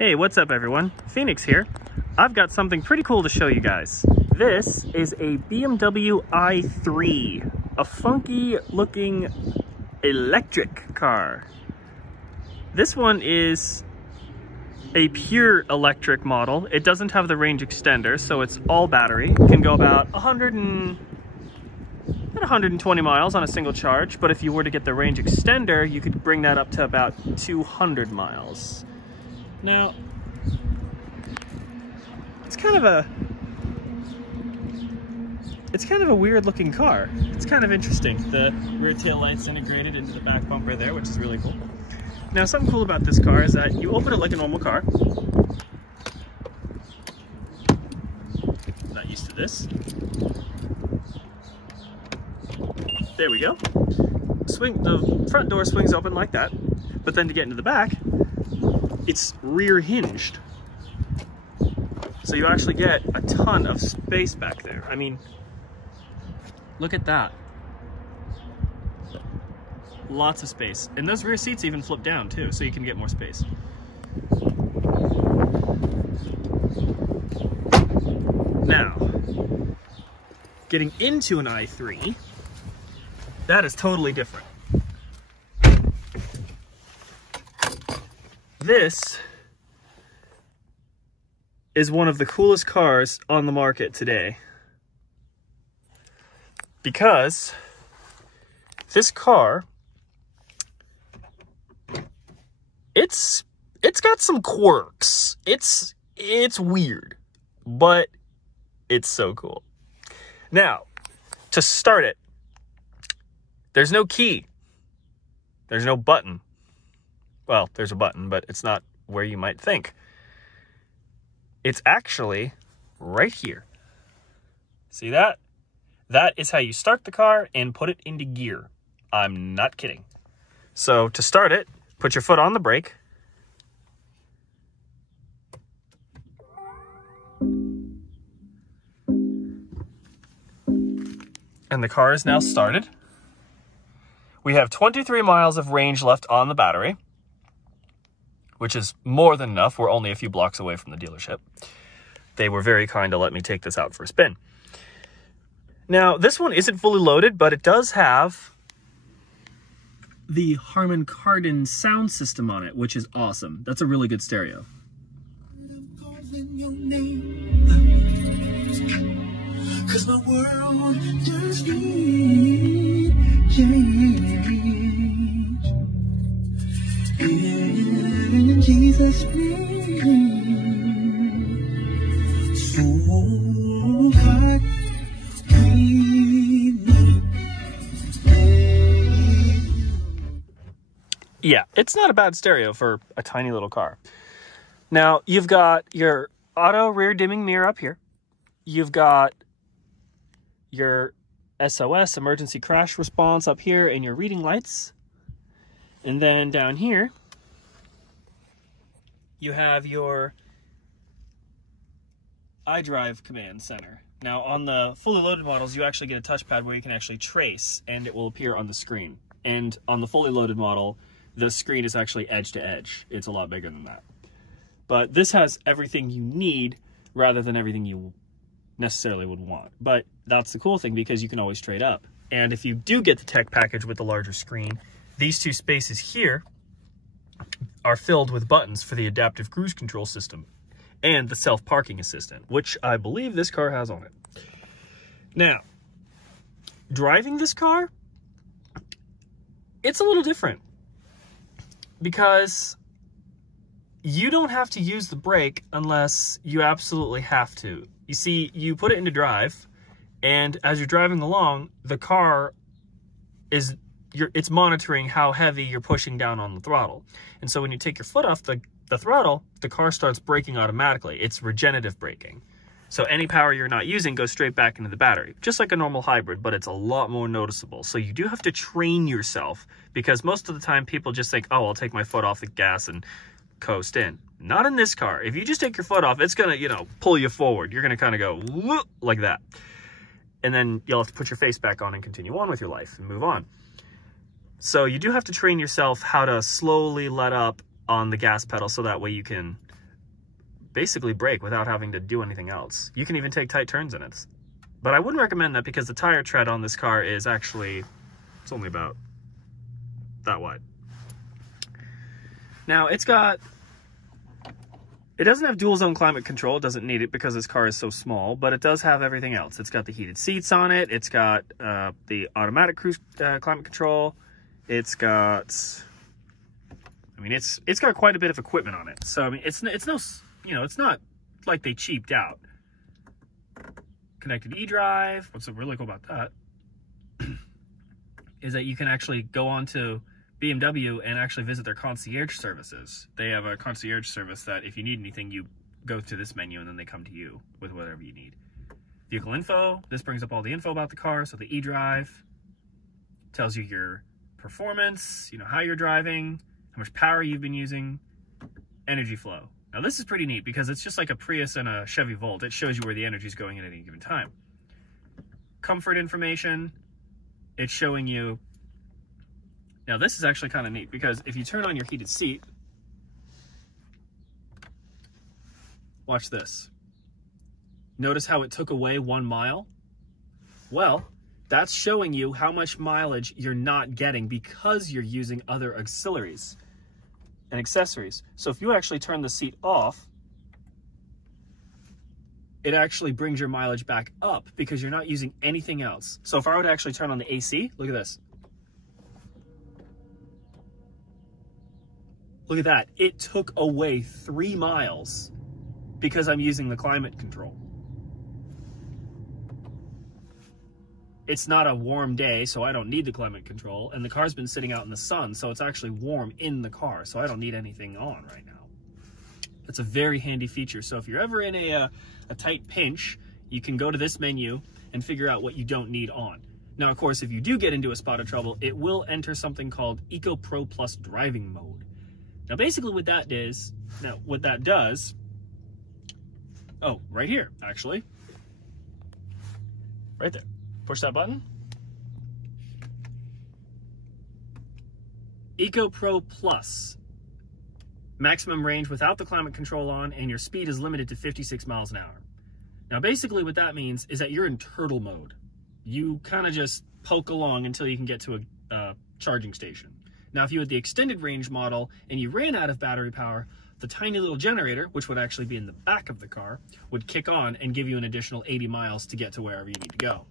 Hey, what's up everyone? Phoenix here. I've got something pretty cool to show you guys. This is a BMW i3, a funky looking electric car. This one is a pure electric model. It doesn't have the range extender, so it's all battery. It can go about 120 miles on a single charge, but if you were to get the range extender, you could bring that up to about 200 miles. Now, it's kind of a weird looking car. It's kind of interesting. The rear tail light's integrated into the back bumper there, which is really cool. Now, something cool about this car is that you open it like a normal car. Not used to this. There we go. The front door swings open like that, but then to get into the back, it's rear hinged. So you actually get a ton of space back there. I mean, look at that. Lots of space. And those rear seats even flip down too, so you can get more space. Now, getting into an i3, that is totally different. This is one of the coolest cars on the market today, because this car, it's got some quirks. It's weird, but it's so cool. Now, to start it, there's no key. There's no button. Well, there's a button, but it's not where you might think. It's actually right here. See that? That is how you start the car and put it into gear. I'm not kidding. So to start it, put your foot on the brake. And the car is now started. We have 23 miles of range left on the battery, which is more than enough. We're only a few blocks away from the dealership. They were very kind to let me take this out for a spin. Now, this one isn't fully loaded, but it does have the Harman Kardon sound system on it, which is awesome. That's a really good stereo. Cause my world just needs change. In Jesus' name, so hard we need. Yeah, it's not a bad stereo for a tiny little car. Now, you've got your auto rear dimming mirror up here. You've got your SOS, emergency crash response, up here, and your reading lights. And then down here, you have your iDrive command center. Now, on the fully loaded models, you actually get a touchpad where you can actually trace, and it will appear on the screen. And on the fully loaded model, the screen is actually edge to edge. It's a lot bigger than that. But this has everything you need rather than everything you necessarily would want. But that's the cool thing, because you can always trade up. And if you do get the tech package with the larger screen, these two spaces here are filled with buttons for the adaptive cruise control system and the self-parking assistant, which I believe this car has on it. Now, driving this car, it's a little different, because you don't have to use the brake unless you absolutely have to. You see, you put it into drive, and as you're driving along, the car is, it's monitoring how heavy you're pushing down on the throttle. And so when you take your foot off the throttle, the car starts braking automatically. It's regenerative braking. So any power you're not using goes straight back into the battery, just like a normal hybrid, but it's a lot more noticeable. So you do have to train yourself, because most of the time people just think, oh, I'll take my foot off the gas and coast in. Not in this car. If you just take your foot off, it's gonna, pull you forward. You're gonna kind of go like that. And then you'll have to put your face back on and continue on with your life and move on. So you do have to train yourself how to slowly let up on the gas pedal, so that way you can basically brake without having to do anything else. You can even take tight turns in it. But I wouldn't recommend that because the tire tread on this car is actually, it's only about that wide. Now it doesn't have dual zone climate control. It doesn't need it because this car is so small, but it does have everything else. It's got the heated seats on it. It's got the automatic cruise climate control. It's got, I mean, it's got quite a bit of equipment on it. So I mean, it's no, you know, it's not like they cheaped out. Connected eDrive. What's so really cool about that is that you can actually go on to BMW and actually visit their concierge services. They have a concierge service that if you need anything, you go to this menu and then they come to you with whatever you need. Vehicle info. This brings up all the info about the car. So the eDrive tells you your performance, you know, how you're driving, how much power you've been using, energy flow. Now this is pretty neat because it's just like a Prius and a Chevy Volt. It shows you where the energy is going at any given time. Comfort information. It's showing you. Now this is actually kind of neat because if you turn on your heated seat, watch this. Notice how it took away 1 mile? Well, that's showing you how much mileage you're not getting because you're using other auxiliaries and accessories. So if you actually turn the seat off, it actually brings your mileage back up because you're not using anything else. So if I were to actually turn on the AC, look at this. Look at that. It took away 3 miles because I'm using the climate control. It's not a warm day, so I don't need the climate control. And the car's been sitting out in the sun, so it's actually warm in the car. So I don't need anything on right now. That's a very handy feature. So if you're ever in a tight pinch, you can go to this menu and figure out what you don't need on. Now, of course, if you do get into a spot of trouble, it will enter something called Eco Pro Plus driving mode. Now, basically what that does, oh, right here, actually. Right there. Push that button. Eco Pro Plus. Maximum range without the climate control on, and your speed is limited to 56 miles an hour. Now, basically what that means is that you're in turtle mode. You kind of just poke along until you can get to a charging station. Now, if you had the extended range model and you ran out of battery power, the tiny little generator, which would actually be in the back of the car, would kick on and give you an additional 80 miles to get to wherever you need to go.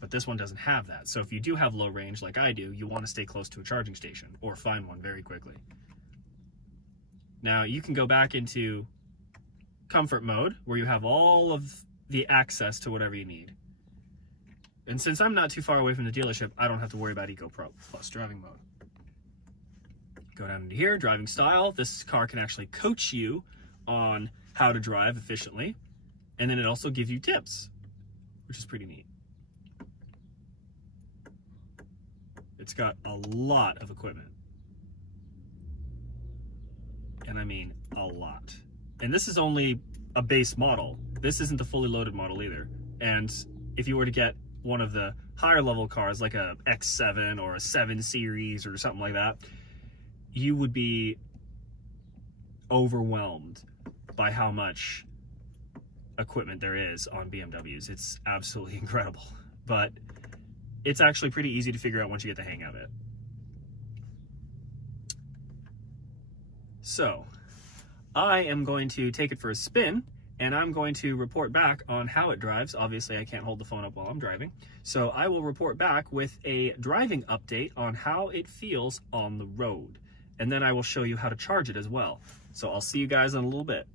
But this one doesn't have that. So if you do have low range like I do, you want to stay close to a charging station or find one very quickly. Now, you can go back into comfort mode where you have all of the access to whatever you need. And since I'm not too far away from the dealership, I don't have to worry about Eco Pro Plus driving mode. Go down into here, driving style. This car can actually coach you on how to drive efficiently. And then it also gives you tips, which is pretty neat. It's got a lot of equipment. And I mean a lot. And this is only a base model. This isn't the fully loaded model either. And if you were to get one of the higher level cars like a X7 or a 7 Series or something like that, you would be overwhelmed by how much equipment there is on BMWs. It's absolutely incredible, but it's actually pretty easy to figure out once you get the hang of it. So I am going to take it for a spin and I'm going to report back on how it drives. Obviously, I can't hold the phone up while I'm driving. So I will report back with a driving update on how it feels on the road. And then I will show you how to charge it as well. So I'll see you guys in a little bit.